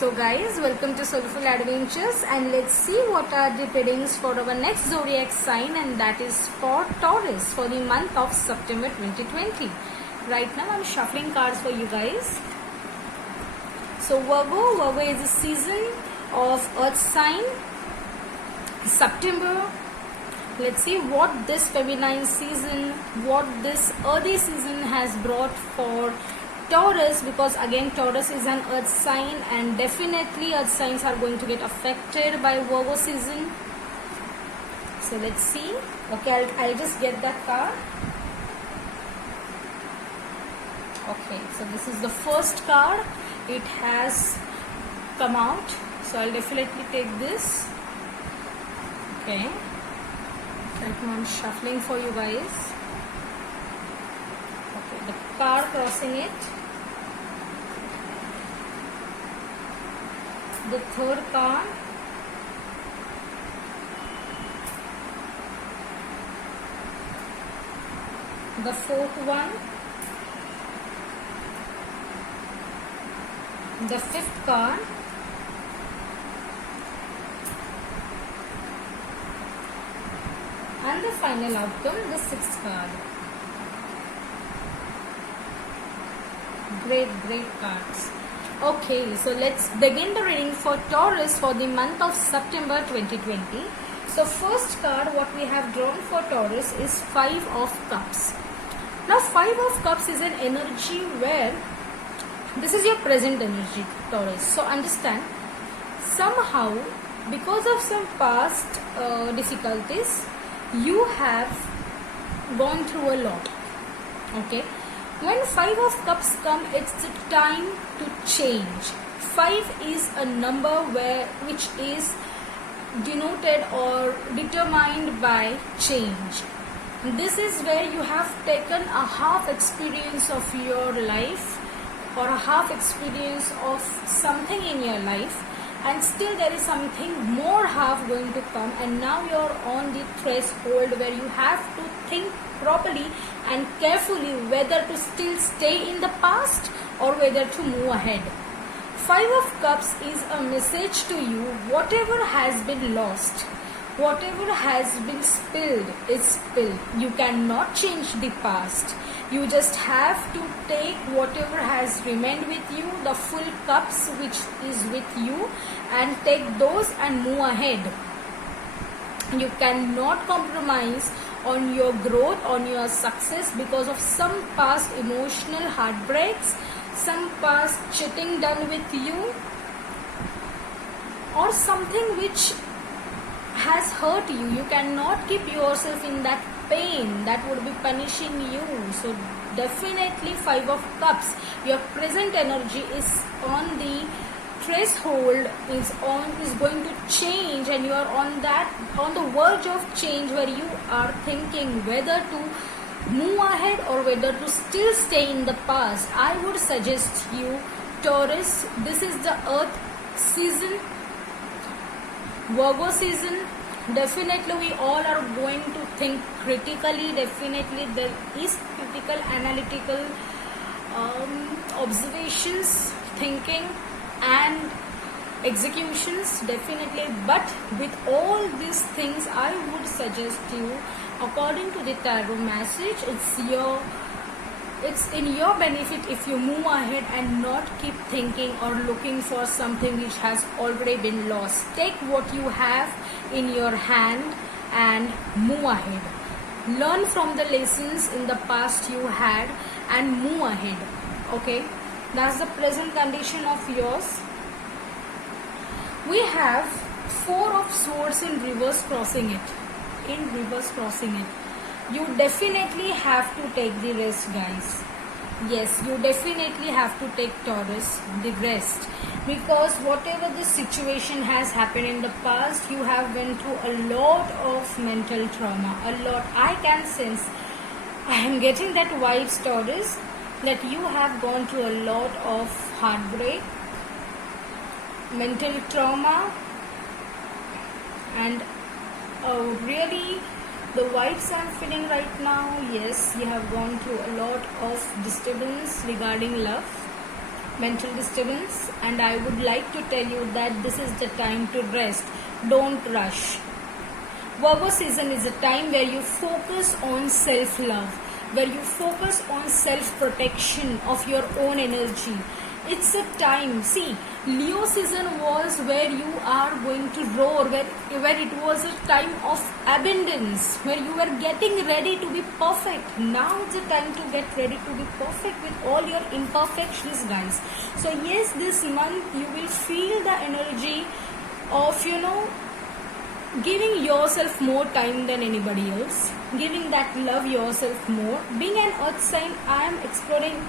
So guys, welcome to Soulful Adventures, and let's see what are the readings for our next zodiac sign, and that is for Taurus for the month of September 2020. Right now I'm shuffling cards for you guys. So Virgo is a season of earth sign. September, let's see what this feminine season, what this earthy season has brought for Taurus, because again Taurus is an earth sign and definitely earth signs are going to get affected by Virgo season. So let's see. Okay, I'll just get that card. Okay, so this is the first card. It has come out, so I'll definitely take this. Okay, right now I'm shuffling for you guys. Okay, the card crossing it. The third card, the fourth one, the fifth card, and the final outcome, the sixth card. Great cards. Okay, so let's begin the reading for Taurus for the month of September 2020. So first card what we have drawn for Taurus is Five of Cups. Now Five of Cups is an energy where this is your present energy, Taurus. So understand, somehow because of some past difficulties, you have gone through a lot. Okay. When Five of Cups come, it's the time to change. 5 is a number which is denoted or determined by change. This is where you have taken a half experience of your life or a half experience of something in your life, and still there is something more half going to come, and now you're on the threshold where you have to think properly and carefully whether to still stay in the past or whether to move ahead. Five of Cups is a message to you. Whatever has been lost, whatever has been spilled is spilled. You cannot change the past. You just have to take whatever has remained with you, the full cups which is with you, and take those and move ahead. You cannot compromise on your growth, on your success because of some past emotional heartbreaks, some past cheating done with you, or something which has hurt you. You cannot keep yourself in that pain that would be punishing you. So definitely Five of Cups, your present energy is on the threshold, is going to change, and you are on the verge of change where you are thinking whether to move ahead or whether to still stay in the past. I would suggest you, Taurus, this is the earth season, Virgo season. Definitely we all are going to think critically. Definitely there is critical analytical observations, thinking and executions, definitely. But with all these things, I would suggest you, according to the tarot message, it's in your benefit if you move ahead and not keep thinking or looking for something which has already been lost. Take what you have in your hand and move ahead. Learn from the lessons in the past you had and move ahead. Okay, that's the present condition of yours. We have Four of Swords in reverse crossing it. You definitely have to take the rest, guys. Yes, you definitely have to take, Taurus, the rest, because whatever the situation has happened in the past, you have been through a lot of mental trauma, a lot. I can sense, I am getting that vibes, Taurus, that you have gone through a lot of heartbreak, mental trauma, and really the vibes I'm feeling right now, yes, you have gone through a lot of disturbance regarding love. mental disturbance, and I would like to tell you that this is the time to rest. Don't rush. Virgo season is a time where you focus on self-love, where you focus on self-protection of your own energy. It's a time, see, Leo season was where you are going to roar, where it was a time of abundance, where you were getting ready to be perfect. Now it's the time to get ready to be perfect with all your imperfections, guys. So yes, this month you will feel the energy of, giving yourself more time than anybody else, giving that love yourself more. Being an earth sign, I'm explaining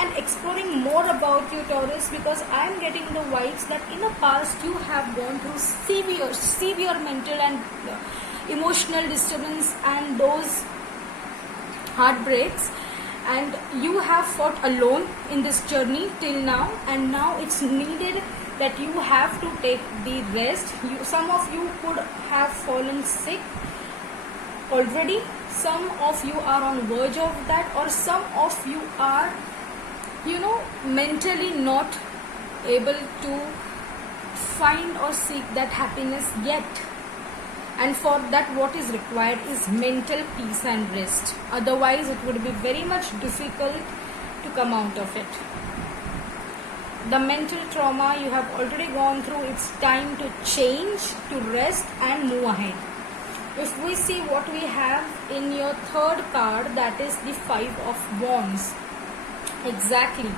and exploring more about you, Taurus, because I'm getting the vibes that in the past you have gone through severe mental and emotional disturbance and those heartbreaks, and you have fought alone in this journey till now, and now it's needed that you have to take the rest. Some of you could have fallen sick already, some of you are on verge of that, or some of you are mentally not able to find or seek that happiness yet. And for that, what is required is mental peace and rest. Otherwise it would be very much difficult to come out of it. The mental trauma you have already gone through, it's time to change, to rest and move ahead. If we see what we have in your third card, that is the Five of Wands. Exactly.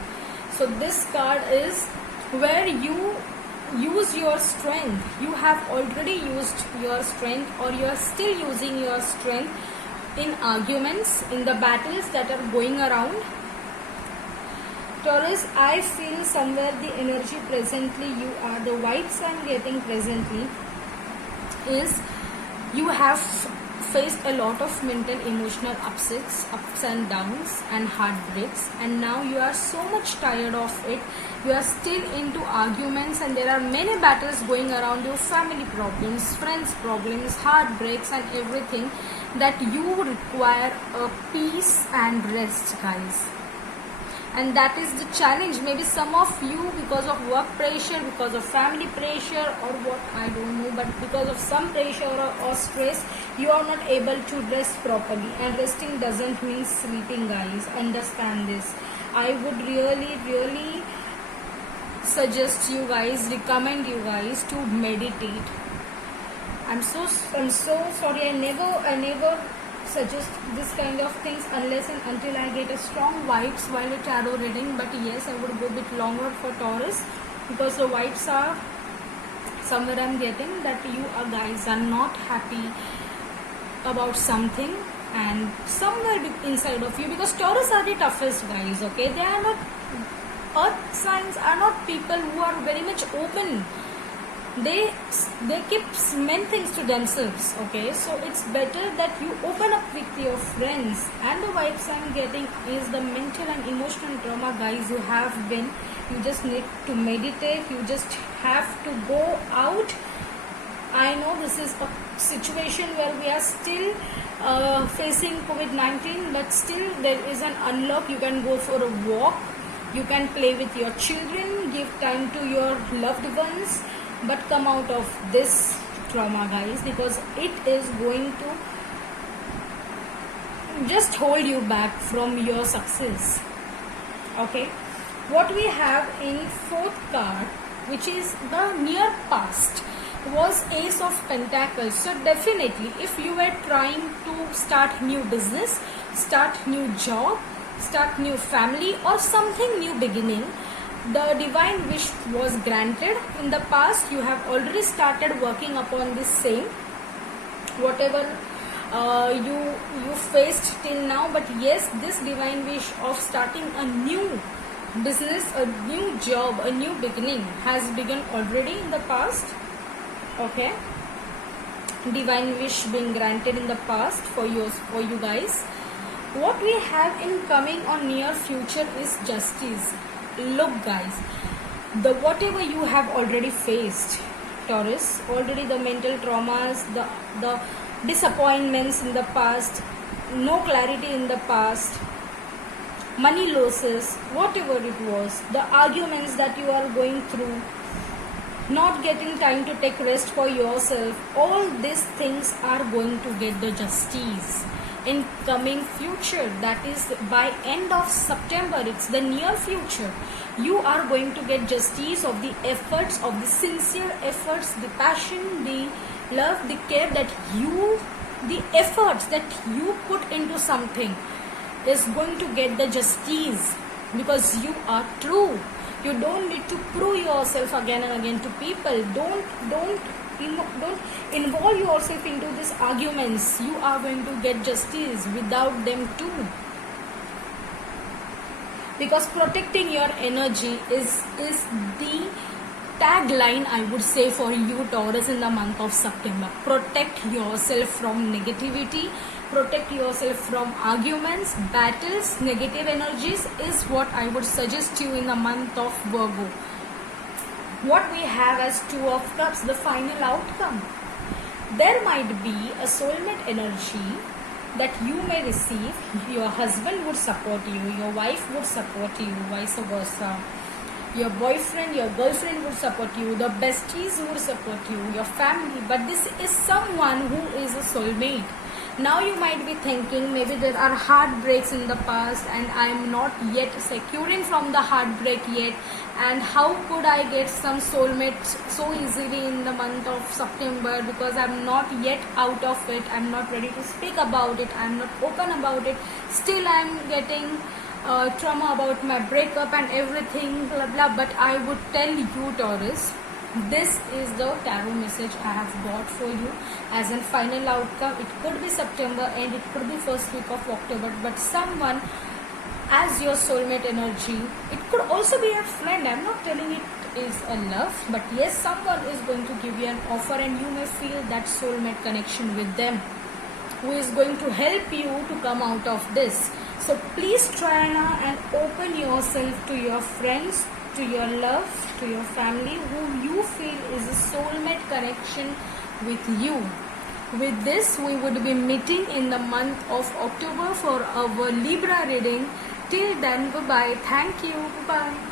So this card is where you use your strength. You have already used your strength, or you are still using your strength in arguments, in the battles that are going around. Taurus, I feel somewhere the energy presently the vibes I'm getting presently is you have faced a lot of mental emotional upsets, ups and downs and heartbreaks, and now you are so much tired of it. You are still into arguments, and there are many battles going around you, family problems, friends problems, heartbreaks and everything, that you require a peace and rest, guys. And that is the challenge. Maybe some of you, because of work pressure, because of family pressure, or what, I don't know, but because of some pressure or stress, you are not able to rest properly. And resting doesn't mean sleeping, guys. Understand this. I would really suggest you guys, recommend you guys to meditate. I'm so sorry, I never suggest this kind of things unless and until I get a strong vibes while a tarot reading. But yes, I would go a bit longer for Taurus, because the vibes are somewhere I'm getting that you guys are not happy about something, and somewhere inside of you, because Taurus are the toughest guys, okay? They are not, earth signs are not people who are very much open. They keep many things to themselves, okay? So it's better that you open up with your friends. And the vibes I'm getting is the mental and emotional trauma, guys, you just need to meditate. You just have to go out. I know this is a situation where we are still facing COVID-19, but still there is an unlock. You can go for a walk, you can play with your children, give time to your loved ones, but come out of this trauma, guys, because it is going to just hold you back from your success, okay? What we have in fourth card, which is the near past, was Ace of Pentacles. So definitely, if you were trying to start new business, start new job, start new family, or something new beginning, the divine wish was granted. In the past, you have already started working upon this same, whatever you faced till now. But yes, this divine wish of starting a new business, a new job, a new beginning has begun already in the past, okay? Divine wish being granted in the past for you guys. What we have in coming on near future is justice. Look, guys, the whatever you have already faced, Taurus, already the mental traumas, the disappointments in the past, no clarity in the past, money losses, whatever it was, the arguments that you are going through, not getting time to take rest for yourself, all these things are going to get the justice in coming future. That is by end of September, it's the near future. You are going to get justice of the efforts, of the sincere efforts, the passion, the love, the care that you, the efforts that you put into something is going to get the justice, because you are true. You don't need to prove yourself again and again to people. Don't involve yourself into these arguments. You are going to get justice without them too, because protecting your energy is the tagline, I would say, for you Taurus in the month of September. Protect yourself from negativity, protect yourself from arguments, battles, negative energies is what I would suggest you in the month of Virgo. What we have as Two of Cups, the final outcome. There might be a soulmate energy that you may receive. Your husband would support you, your wife would support you, vice versa. Your boyfriend, your girlfriend would support you, the besties would support you, your family. But this is someone who is a soulmate. Now you might be thinking, maybe there are heartbreaks in the past and I am not yet securing from the heartbreak yet, and how could I get some soulmates so easily in the month of September, because I am not yet out of it, I am not ready to speak about it, I am not open about it, still I am getting trauma about my breakup and everything, blah blah. But I would tell you Taurus, this is the tarot message I have got for you as a final outcome. It could be September and it could be first week of October, but someone as your soulmate energy, it could also be a friend. I'm not telling it is a love, but yes, someone is going to give you an offer and you may feel that soulmate connection with them, who is going to help you to come out of this. So please try now and open yourself to your friends, to your love, to your family, who you feel is a soulmate connection with you. With this, we would be meeting in the month of October for our Libra reading. Till then, bye-bye. Thank you. Bye-bye.